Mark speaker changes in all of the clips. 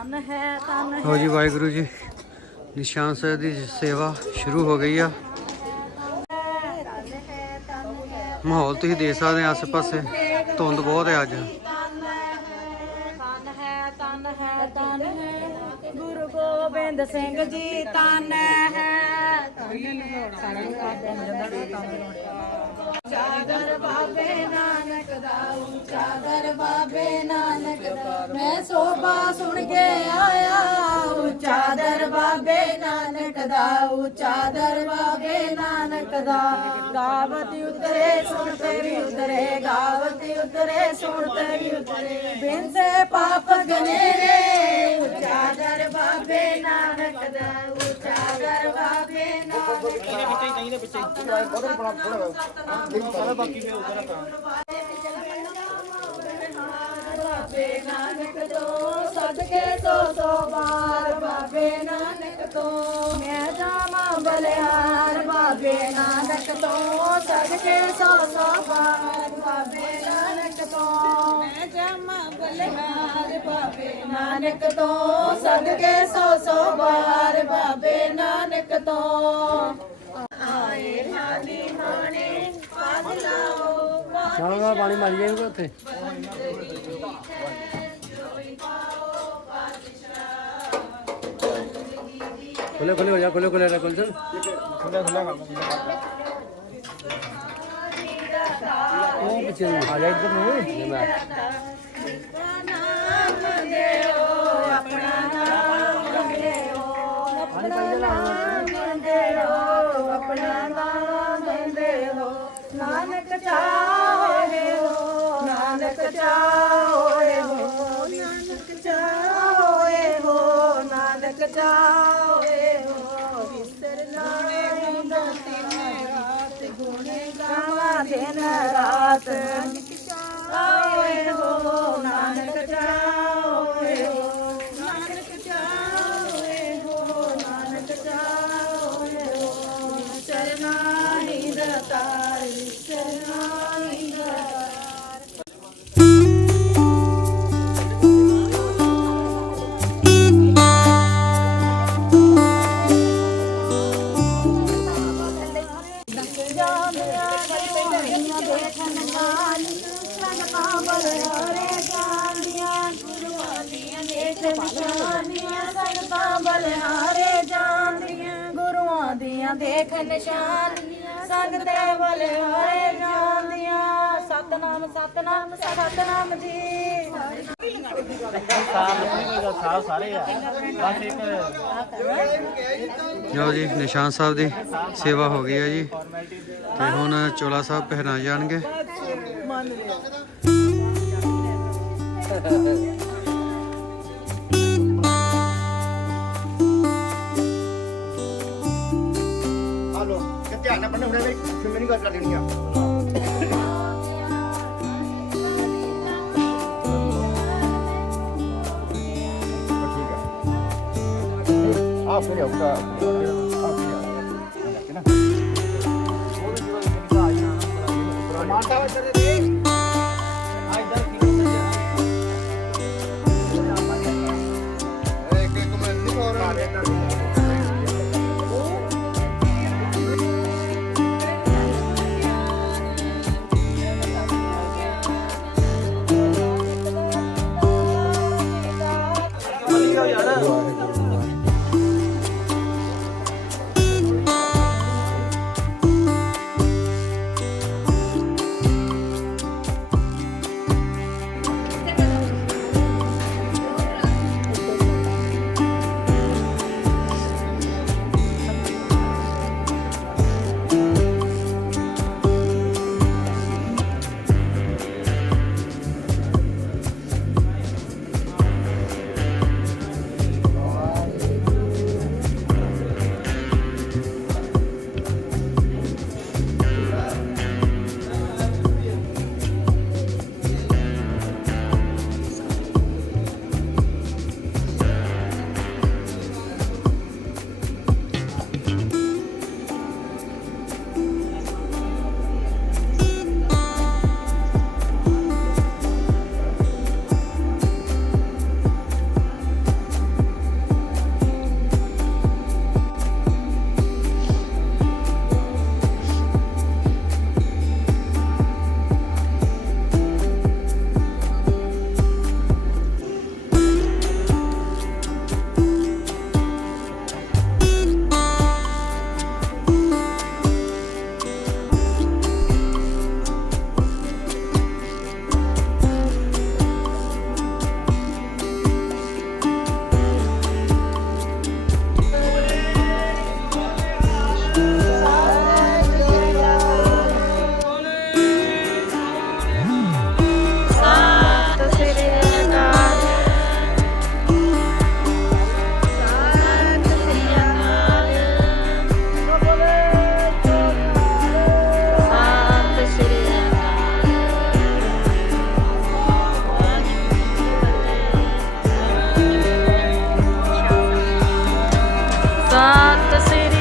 Speaker 1: ਤਨ ਹੈ ਤਨ
Speaker 2: ਜੀ ਵਾਹਿਗੁਰੂ ਜੀ ਨਿਸ਼ਾਨ ਸਾਹਿਬ ਦੀ ਸੇਵਾ ਸ਼ੁਰੂ ਹੋ ਗਈ ਆ। ਮਾਹੌਲ ਤੁਸੀਂ ਦੇਖ ਸਕਦੇ ਆ ਆਸੇ-ਪਾਸੇ ਧੁੰਦ ਬਹੁਤ ਹੈ ਅੱਜ।
Speaker 1: ਤਨ ਹੈ ਤਨ ਹੈ ਤਨ ਹੈ। ਗੁਰੂ ਗੋਬਿੰਦ ਸਿੰਘ ਜੀ ਤਨ ਹੈ। ਚਾਦਰ ਬਾਬੇ ਨਾਨਕ ਦਾ ਉੱਚਾ ਦਰ ਬਾਬੇ ਨਾਨਕ ਮੈਂ ਸੋਭਾ ਸੁਣ ਕੇ ਆਇਆ ਉੱਚਾ ਦਰ ਬਾਬੇ ਨਾਨਕ ਦਾ ਉੱਚਾ ਦਰ ਬਾਬੇ ਨਾਨਕ ਦਾ। ਗਾਵਤ ਉਤਰੇ ਸੁਣ ਤੇ ਵੀ ਉਤਰੇ ਗਾਵਤ ਉਤਰੇ ਸੁਣ ਤੇ ਵੀ ਉਤਰੇ। ਬਿਨ ਸੇ ਪਾਪ ਗਨੇਰੇ ਉੱਚਾ ਦਰ ਬਾਬੇ ਨਾਨਕ ਦਾ। ਉੱਚਾ ਦਰ ਬਾਬੇ ਨਾਨਕ ਬਾਬੇ ਨਾਨਕ ਤੋਂ ਸਦਕੇ ਸੋ ਸੋ ਬਾਰ ਬਾਬੇ ਨਾਨਕ ਤੋਂ। ਮੈਂ ਜਾਵਾਂ ਬਲਿਹਾਰ ਬਾਬੇ ਨਾਨਕ ਤੋਂ ਸਦਕੇ ਸੋ ਸੋ ਬਾਰ ਬਾਬੇ ਨਾਨਕ ਤੋਂ। ਮੈਂ ਜਾਵਾਂ ਬਲਿਹਾਰ ਬਾਬੇ ਨਾਨਕ ਤੋਂ ਸਦਕੇ ਸੋ ਸੋ ਬਾਰ ਬਾਬੇ ਨਾਨਕ ਤੋਂ। ਆਏ ਹਾਨੀ ਪਾਦਲਾਓ
Speaker 2: ਚਲੋ ਪਾਣੀ ਮਾਰੀ ਜਾਏਗਾ ਉੱਥੇ। ਖੁੱਲੇ ਖੁੱਲੇ ਹੋ ਜਾ, ਖੁੱਲੇ ਖੁੱਲੇ ਰੱਖ ਚਲ ਉਹ ਪਿੱਛੇ ਨੂੰ ਆ ਜਾ ਇੱਧਰ ਨੂੰ। ਜਿਵੇਂ
Speaker 1: ਨਾਮ ਆਪਣਾ ਨਾਮ ਦਿਓ ਆਪਣਾ ਨਾਮ ਦਿਓ ਆਪਣਾ ਦਿਨ ਰਾਤ ਆਏ ਹੋ ਨਾਨਕ ਜਾਓਏ ਦੀਆਂ ਦੇਖ ਨਿਸ਼ਾਨੀਆਂ ਸੰਗਤੇ ਜਾਂਦੀਆਂ ਸਤਨਾਮ ਸਤਨਾਮ ਸਤਨਾਮ ਜੀ।
Speaker 2: ਲਓ ਜੀ, ਨਿਸ਼ਾਨ ਸਾਹਿਬ ਦੀ ਸੇਵਾ ਹੋ ਗਈ ਹੈ ਜੀ। ਤੇ ਹੁਣ ਚੋਲਾ ਸਾਹਿਬ ਪਹਿਨਾਏ ਜਾਣਗੇ।
Speaker 3: ਹਲੋ ਧਿਆਨ ਨਾਲ ਪੜਨਾ ਗੱਲ ਕਰ ਦੇਣੀ ਆ। Santa Siri.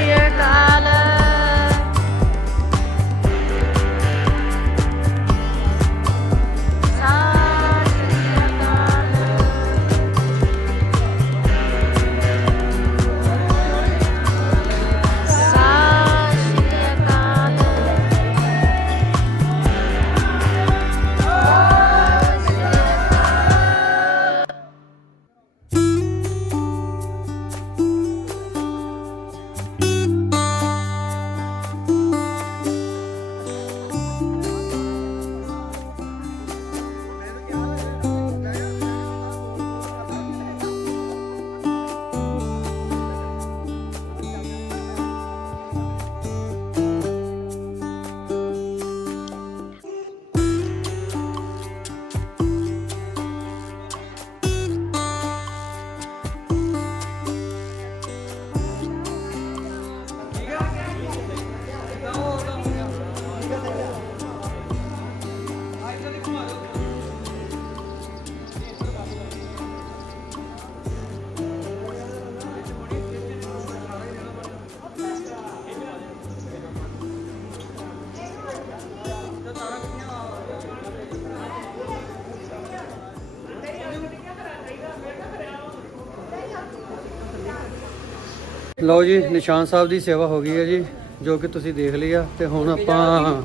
Speaker 2: ਲਓ ਜੀ, ਨਿਸ਼ਾਨ ਸਾਹਿਬ ਦੀ ਸੇਵਾ ਹੋ ਗਈ ਹੈ ਜੀ, ਜੋ ਕਿ ਤੁਸੀਂ ਦੇਖ ਲਈ ਆ, ਤੇ ਹੁਣ ਆਪਾਂ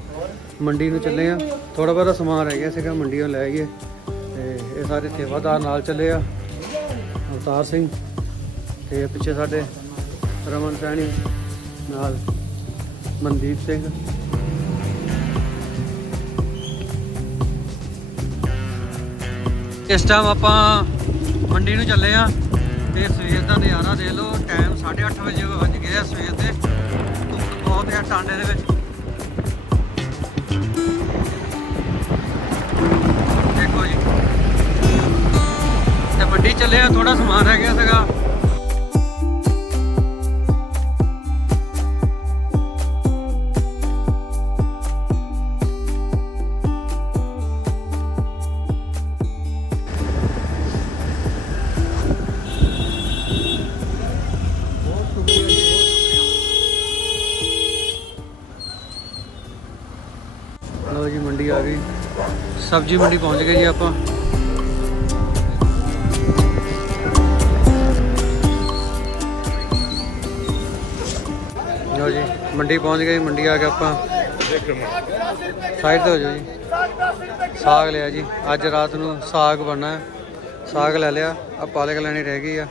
Speaker 2: ਮੰਡੀ ਨੂੰ ਚੱਲੇ ਆ। ਥੋੜਾ ਬਹੁਤਾ ਸਮਾਨ ਰਹਿ ਗਿਆ ਸੀਗਾ ਮੰਡੀੋਂ ਲੈ ਗਏ ਤੇ ਇਹ ਸਾਰੇ ਸੇਵਾਦਾਰ ਨਾਲ ਚੱਲੇ ਆ, ਅਵਤਾਰ ਸਿੰਘ ਤੇ ਪਿੱਛੇ ਸਾਡੇ ਰਮਨ ਸੈਣੀ ਨਾਲ ਮਨਦੀਪ ਸਿੰਘ। ਇਸ ਟਾਈਮ ਆਪਾਂ ਮੰਡੀ ਨੂੰ ਚੱਲੇ ਆ, ਤੇ ਸਵੇਰ ਦਾ ਨਜ਼ਾਰਾ ਦੇ ਲਓ 8:30 ਵਜੇ ਵੱਜ ਗਏ ਆ ਸਵੇਰ ਦੇ, ਧੁੱਪ ਬਹੁਤ ਹੈ ਟਾਂਡੇ ਦੇ ਵਿੱਚ। ਦੇਖੋ ਜੀ। ਤੇ ਵੱਡੀ ਚੱਲੇ ਆ ਥੋੜਾ ਸਮਾਨ ਰਹਿ ਗਿਆ ਸੀਗਾ। ਸਬਜ਼ੀ ਮੰਡੀ ਪਹੁੰਚ ਗਏ ਜੀ ਆਪਾਂ। ਲਓ ਜੀ, ਮੰਡੀ ਪਹੁੰਚ ਗਏ ਮੰਡੀ ਆ ਕੇ ਆਪਾਂ ਸਾਈਡ ਤੇ ਹੋ ਜਾਓ ਜੀ। ਸਾਗ ਲਿਆ ਜੀ, ਅੱਜ ਰਾਤ ਨੂੰ ਸਾਗ ਬਣਨਾ ਸਾਗ ਲੈ ਲਿਆ ਆ ਪਾਲਕ ਲੈਣੀ ਰਹਿ ਗਈ ਆ।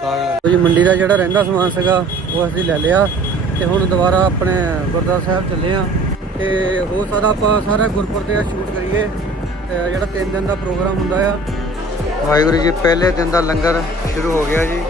Speaker 2: ਸਾਗ ਲੈ ਜੀ, ਮੰਡੀ ਦਾ ਜਿਹੜਾ ਰਹਿੰਦਾ ਸਮਾਨ ਸੀਗਾ, ਉਹ ਅਸੀਂ ਲੈ ਲਿਆ। ਤੇ ਹੁਣ ਦੁਬਾਰਾ ਆਪਣੇ ਗੁਰਦੁਆਰਾ ਸਾਹਿਬ ਚੱਲੇ ਆ ਤੇ ਹੋ ਸਕਦਾ ਆਪਾਂ ਸਾਰਾ ਗੁਰਪੁਰ ਤੇ ਸ਼ੂਟ ਕਰੀਏ। ਜਿਹੜਾ 3 ਦਿਨ ਦਾ ਪ੍ਰੋਗਰਾਮ ਹੁੰਦਾ ਆ। ਵਾਹਿਗੁਰੂ ਜੀ, ਪਹਿਲੇ ਦਿਨ ਦਾ ਲੰਗਰ ਸ਼ੁਰੂ ਹੋ ਗਿਆ ਜੀ।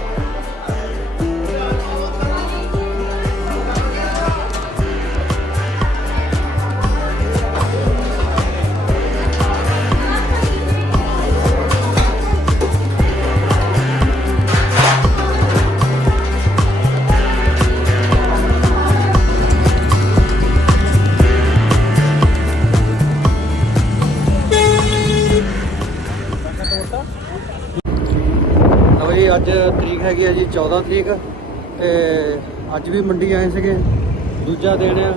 Speaker 2: ਤਰੀਕ ਹੈਗੀ ਆ ਜੀ 14 ਤਰੀਕ। ਤੇ ਅੱਜ ਵੀ ਮੰਡੀ ਆਏ ਸੀਗੇ। ਦੂਜਾ ਦਿਨ ਆ,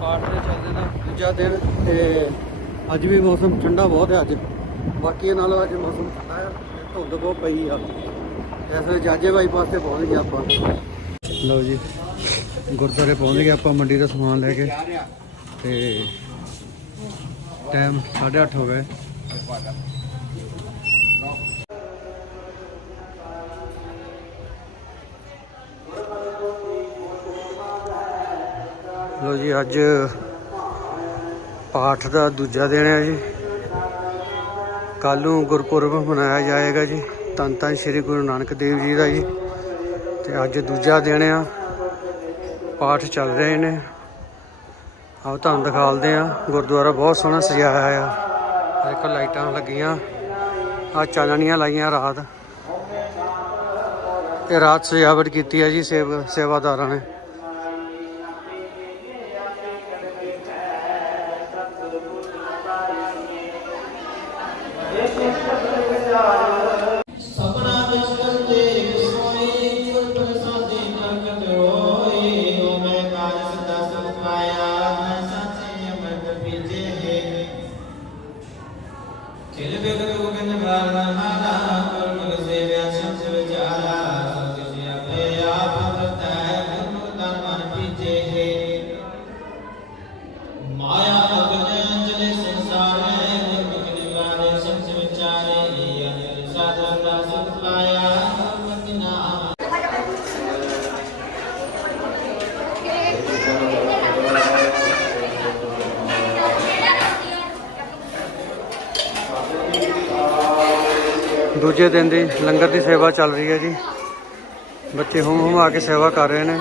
Speaker 2: ਪਾਠ ਦੇ ਚੱਲਦੇ ਦਾ ਦੂਜਾ ਦਿਨ। ਤੇ ਅੱਜ ਵੀ ਮੌਸਮ ਠੰਡਾ ਬਹੁਤ ਹੈ ਅੱਜ। ਬਾਕੀ ਨਾਲੋਂ ਅੱਜ ਮੌਸਮ ਠੰਡਾ ਹੈ ਧੁੰਦ ਬਹੁਤ ਪਈ ਆ। ਇਸ ਵੇਲੇ ਜਾਜੇ ਬਾਈਪਾਸ ਤੇ ਪਹੁੰਚ ਗਏ ਆਪਾਂ। ਲਓ ਜੀ, ਗੁਰਦੁਆਰੇ ਪਹੁੰਚ ਗਏ ਆਪਾਂ, ਮੰਡੀ ਦਾ ਸਮਾਨ ਲੈ ਕੇ। ਤੇ ਟਾਈਮ 8:30 ਹੋ ਗਏ। ਲੋ ਜੀ, ਅੱਜ ਪਾਠ ਦਾ ਦੂਜਾ ਦਿਨ ਹੈ ਜੀ। ਕੱਲ੍ਹ ਨੂੰ ਗੁਰਪੁਰਬ ਮਨਾਇਆ ਜਾਏਗਾ ਜੀ। ਧੰਨ ਧੰਨ ਸ੍ਰੀ ਗੁਰੂ ਨਾਨਕ ਦੇਵ ਜੀ ਦਾ ਜੀ। ਤੇ ਅੱਜ ਦੂਜਾ ਦਿਨ ਆ। ਪਾਠ ਚੱਲ ਰਹੇ ਨੇ। ਆਓ ਤੁਹਾਨੂੰ ਦਿਖਾਲਦੇ ਆ ਗੁਰਦੁਆਰਾ ਬਹੁਤ ਸੋਹਣਾ ਸਜਾਇਆ ਆ ਦੇਖੋ ਲਾਈਟਾਂ ਲੱਗੀਆਂ। ਆ ਚਾਨਣੀਆਂ ਲਾਈਆਂ ਰਾਤ। ਤੇ ਰਾਤ ਸਜਾਵਟ ਕੀਤੀ ਹੈ ਜੀ ਸੇਵ ਸੇਵਾਦਾਰਾਂ ਨੇ। ਦੂਜੇ ਦਿਨ ਦੀ ਲੰਗਰ ਦੀ ਸੇਵਾ ਚੱਲ ਰਹੀ ਹੈ ਜੀ। ਬੱਚੇ ਹੁਮ ਹੁਮ ਆ ਕੇ ਸੇਵਾ ਕਰ ਰਹੇ ਨੇ।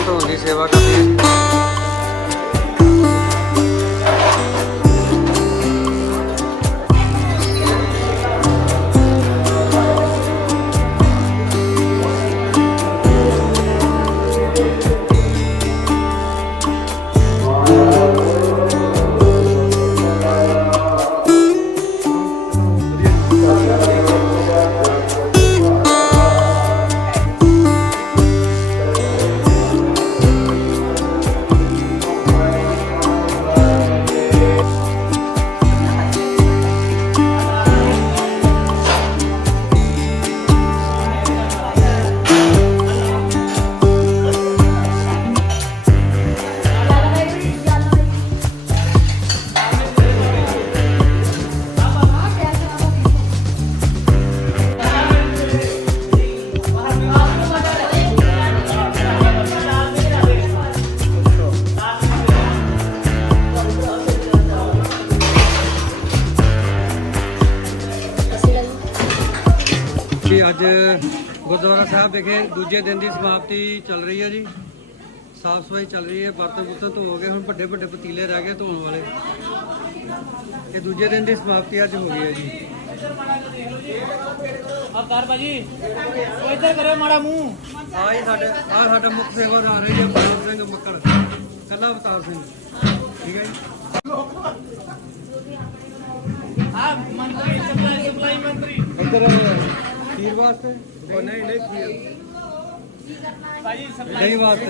Speaker 2: ਬੀਬੀ ਬਰਤਨ ਧੋਣ ਦੀ ਸੇਵਾ ਦੂਜੇ ਦਿਨ ਦੀ ਸਮਾਪਤੀ ਚੱਲ ਰਹੀ ਹੈ ਜੀ। ਸਾਫ਼ ਸਫ਼ਾਈ ਚੱਲ ਰਹੀ ਹੈ ਬਰਤਨ ਬੁਰਤਨ ਧੋ ਗਏ ਹੁਣ ਵੱਡੇ ਵੱਡੇ ਪਤੀਲੇ ਰਹਿ ਗਏ ਧੋਣ ਵਾਲੇ। ਇਹ ਦੂਜੇ ਦਿਨ ਦੀ ਸਮਾਪਤੀ ਅੱਜ ਹੋ ਗਈ ਹੈ ਜੀ।
Speaker 4: ਅਵਤਾਰ ਭਾਜੀ। ਉਹ ਇੱਧਰ ਕਰਿਓ ਮਾੜਾ ਮੂੰਹ।
Speaker 2: ਆ ਹੀ ਸਾਡੇ ਆ ਸਾਡਾ ਮੁੱਖ ਸੇਵਾਦਾਰ ਹੈ ਜੀ ਬਲਵੰਤ ਸਿੰਘ ਮੱਕੜ। ਕੱਲਾ ਅਵਤਾਰ ਸਿੰਘ। ਠੀਕ ਹੈ ਜੀ।
Speaker 4: ਆ ਮੰਤਰੀ ਸਪਲਾਈ ਸਪਲਾਈ ਮੰਤਰੀ।
Speaker 2: ਇੱਧਰ ਖੀਰ ਵਾਸਤੇ। ਉਹ ਨਹੀਂ ਨਹੀਂ ਖੀਰ
Speaker 4: ਭਾਜੀ ਸਪਲਾਈ
Speaker 2: ਦਹੀਂ ਵਾਸਤੇ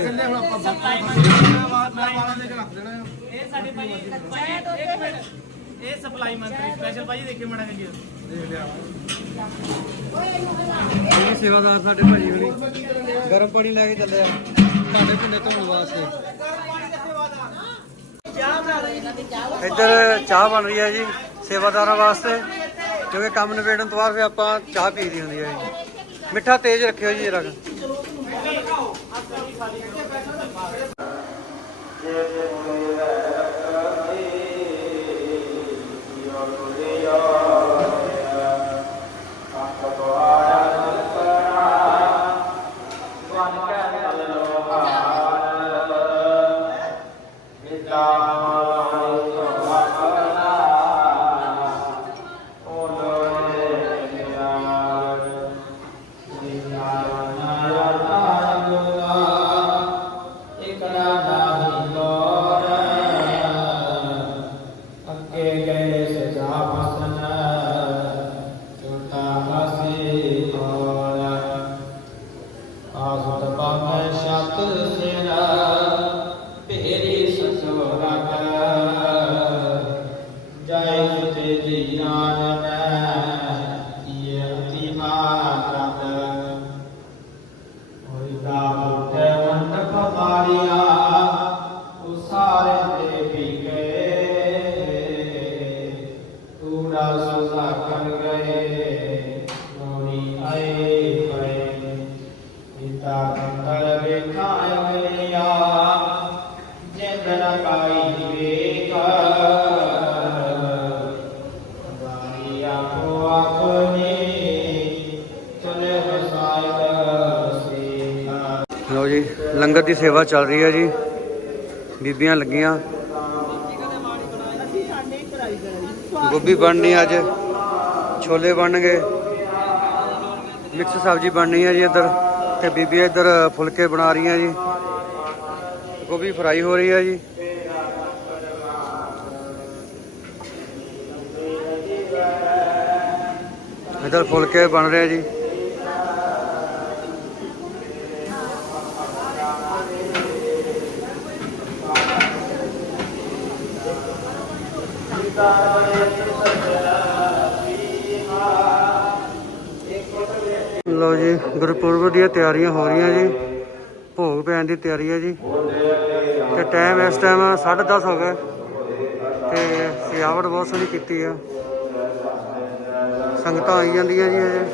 Speaker 4: ਇਹ ਸਾਡੇ ਭਾਜੀ ਭਾਜੀ ਇੱਕ ਮਿੰਟ। ਇਹ ਸਪਲਾਈ ਮੰਤਰੀ ਸਪੈਸ਼ਲ ਭਾਜੀ ਦੇਖਿਓ ਮਾੜਾ ਜੀ
Speaker 2: ਇਹ ਵੀ ਸੇਵਾਦਾਰ ਸਾਡੇ ਭਾਜੀ ਹੁਣੀ। ਗਰਮ ਪਾਣੀ ਲੈ ਕੇ ਚੱਲੇ ਆ। ਸਾਡੇ ਪਿੰਡੇ ਧੋਣ ਵਾਸਤੇ ਇੱਧਰ ਚਾਹ ਬਣ ਰਹੀ ਹੈ ਜੀ ਸੇਵਾਦਾਰਾਂ ਵਾਸਤੇ। ਕਿਉਂਕਿ ਕੰਮ ਨਿਬੇੜਨ ਤੋਂ ਬਾਅਦ ਫਿਰ ਆਪਾਂ ਚਾਹ ਪੀਦੀ ਹੁੰਦੀ ਹੈ ਜੀ। ਮਿੱਠਾ ਤੇਜ਼ ਰੱਖਿਓ ਜੀ ਜਰਾ
Speaker 5: ਅੱਗੇ
Speaker 2: ਲਓ ਜੀ, ਲੰਗਰ ਦੀ ਸੇਵਾ ਚੱਲ ਰਹੀ ਹੈ ਜੀ। ਬੀਬੀਆਂ ਲੱਗੀਆਂ। ਗੋਭੀ ਬਣਨੀ ਅੱਜ। ਛੋਲੇ ਬਣਨਗੇ। ਮਿਕਸ ਸਬਜ਼ੀ ਬਣਨੀ ਹੈ ਜੀ ਇੱਧਰ। ਤੇ ਬੀਬੀਆਂ ਇੱਧਰ ਫੁਲਕੇ ਬਣਾ ਰਹੀਆਂ ਜੀ। ਗੋਭੀ ਫਰਾਈ ਹੋ ਰਹੀ ਹੈ ਜੀ। ਇੱਧਰ ਫੁਲਕੇ ਬਣ ਰਹੇ ਜੀ। ਲਓ ਜੀ, ਗੁਰਪੁਰਬ ਦੀਆਂ ਤਿਆਰੀਆਂ ਹੋ ਰਹੀਆਂ ਜੀ। ਭੋਗ ਪੈਣ ਦੀ ਤਿਆਰੀ ਹੈ ਜੀ ਤੇ ਟਾਈਮ ਇਸ ਟਾਈਮ 10:30 ਹੋ ਗਏ ਤੇ ਸਜਾਵਟ ਬਹੁਤ ਸੋਹਣੀ ਕੀਤੀ ਆ ਸੰਗਤਾਂ ਆਈ ਜਾਂਦੀਆਂ ਜੀ ਅਜੇ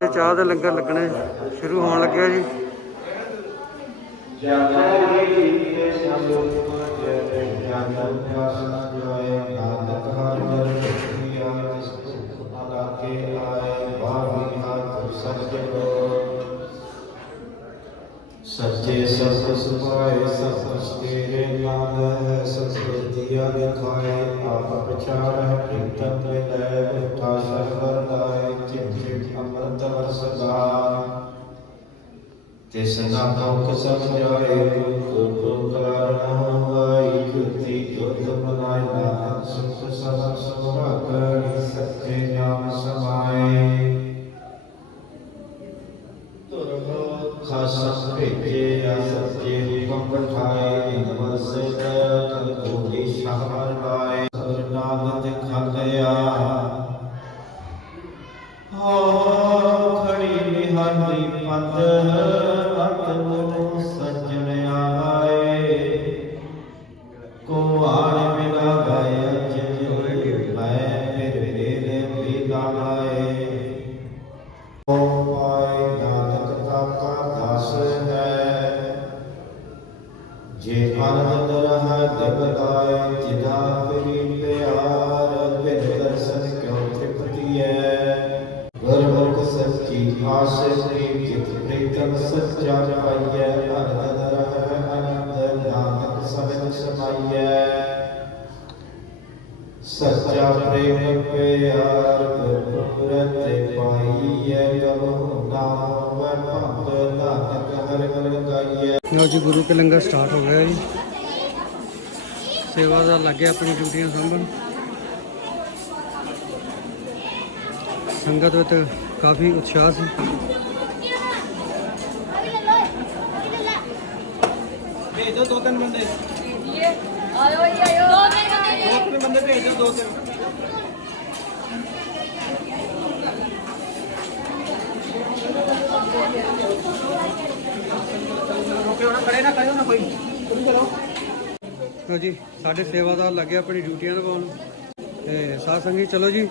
Speaker 2: ਤੇ ਚਾਹ ਦੇ ਲੰਗਰ ਲੱਗਣੇ ਸ਼ੁਰੂ ਹੋਣ ਲੱਗਿਆ ਜੀ
Speaker 5: ਸੱਚੇ ਸਤ ਸੁਭਾਏ ਸਤ ਤੇਰੇ ਨਾਮ ਹੈ ਸਤਿ ਦੀਆ ਦਿਖਾਏ ਆਪ ਪ੍ਰਚਾਰ ਹੈ ਕੀਰਤਨ ਦੇ ਲੈ ਬਿਠਾ ਸਰਵਰ ਦਾਏ ਚਿਤ ਅੰਮ੍ਰਿਤ ਵਰਸਦਾ ਤਿਸ ਨਾ ਦੁਖ ਸਮਝਾਏ ਕੋ ਕੋ ਕਾਰਨ ਹੋਈ ਜੁਤੀ ਜੁਤ ਮਨਾਇ ਨਾਨਕ ਸੁਖ ਸਦਾ ਸੁਭਾਗਣੀ ਸੱਚੇ ਨਾਮ ਸਮਾਏ ਦਿਖਾਲਿਆ ਹੋ ਸੱਚਾ ਪ੍ਰੇਮ ਪਿਆਰ ਗੁਰਪੁਰਤ ਪਾਈਐ ਕਬਹੁ ਨਾ ਭੰਗ ਨਾਨਕ ਹਰਿ ਗੁਣ ਗਾਈਐ।
Speaker 2: ਲਓ ਜੀ ਗੁਰੂ ਕੇ ਲੰਗਰ ਸਟਾਰਟ ਹੋ ਗਿਆ ਜੀ? ਸੇਵਾਦਾਰ ਲੱਗੇ ਆਪਣੀ ਡਿਊਟੀਆਂ ਸੰਭਣ। ਸੰਗਤ ਵਿੱਚ ਕਾਫੀ ਉਤਸ਼ਾਹ ਸੀ
Speaker 4: ਭੇਜ ਦਿਓ ਦੋ ਤਿੰਨ ਬੰਦੇ
Speaker 1: ਆਇਓ ਆਇਓ
Speaker 4: ਦੋ ਤਿੰਨ ਬੰਦੇ ਭੇਜ ਦਿਓ ਦੋ ਤਿੰਨ ਰੋਕੇ ਹੋਣਾ ਖੜੇ ਨਾ ਕਰਿਓ ਨਾ ਕੋਈ ਤੁਸੀਂ ਚਲੋ
Speaker 2: ਲਓ ਜੀ, ਸਾਡੇ ਸੇਵਾਦਾਰ ਲੱਗੇ ਆਪਣੀ ਡਿਊਟੀਆਂ ਨਿਭਾਉਣ ਤੇ ਸਾਧ ਸੰਗੀ ਚਲੋ ਜੀ,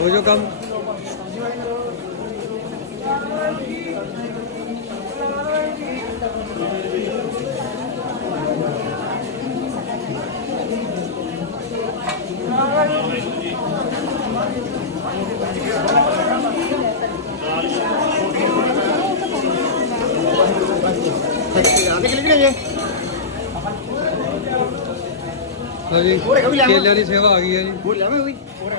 Speaker 2: ਹੋ ਜੋ ਕੰਮ।
Speaker 3: ਚਲੇ ਗਏ?
Speaker 2: ਲਓ ਜੀ ਕੇਲਿਆਂ ਦੀ ਸੇਵਾ ਆ ਗਈ ਹੈ ਜੀ।
Speaker 3: ਹੋਰ ਲਾਵੇਂ ਹੋਈ
Speaker 2: ਲਓ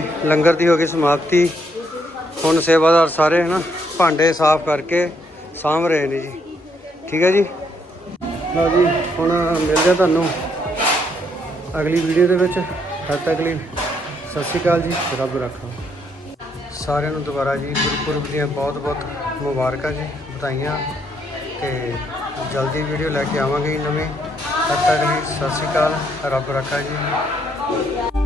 Speaker 2: ਜੀ ਲੰਗਰ ਦੀ ਹੋ ਗਈ ਸਮਾਪਤੀ। ਹੁਣ ਸੇਵਾਦਾਰ ਸਾਰੇ ਹਨਾ, ਭਾਂਡੇ ਸਾਫ਼ ਕਰਕੇ ਸਾਂਭ ਰਹੇ ਨੇ ਜੀ। ਠੀਕ ਹੈ ਜੀ? ਲਓ ਜੀ, ਹੁਣ ਮਿਲਦੇ ਆ ਤੁਹਾਨੂੰ ਅਗਲੀ ਵੀਡੀਓ ਦੇ ਵਿੱਚ। ਹੱਦ ਤੱਕ ਲਈ ਸਤਿ ਸ਼੍ਰੀ ਅਕਾਲ ਜੀ, ਰੱਬ ਰੱਖਾ। ਸਾਰਿਆਂ ਨੂੰ ਦੁਬਾਰਾ ਜੀ, ਗੁਰਪੁਰਬ ਦੀਆਂ ਬਹੁਤ ਬਹੁਤ ਮੁਬਾਰਕਾਂ ਜੀ, ਵਧਾਈਆਂ ਤੇ ਜਲਦੀ ਵੀਡੀਓ ਲੈ ਕੇ ਆਵਾਂਗੇ ਜੀ ਨਵੀਂ। ਤਦ ਤੱਕ ਲਈ ਸਤਿ ਸ਼੍ਰੀ ਅਕਾਲ, ਰੱਬ ਰੱਖਾ ਜੀ।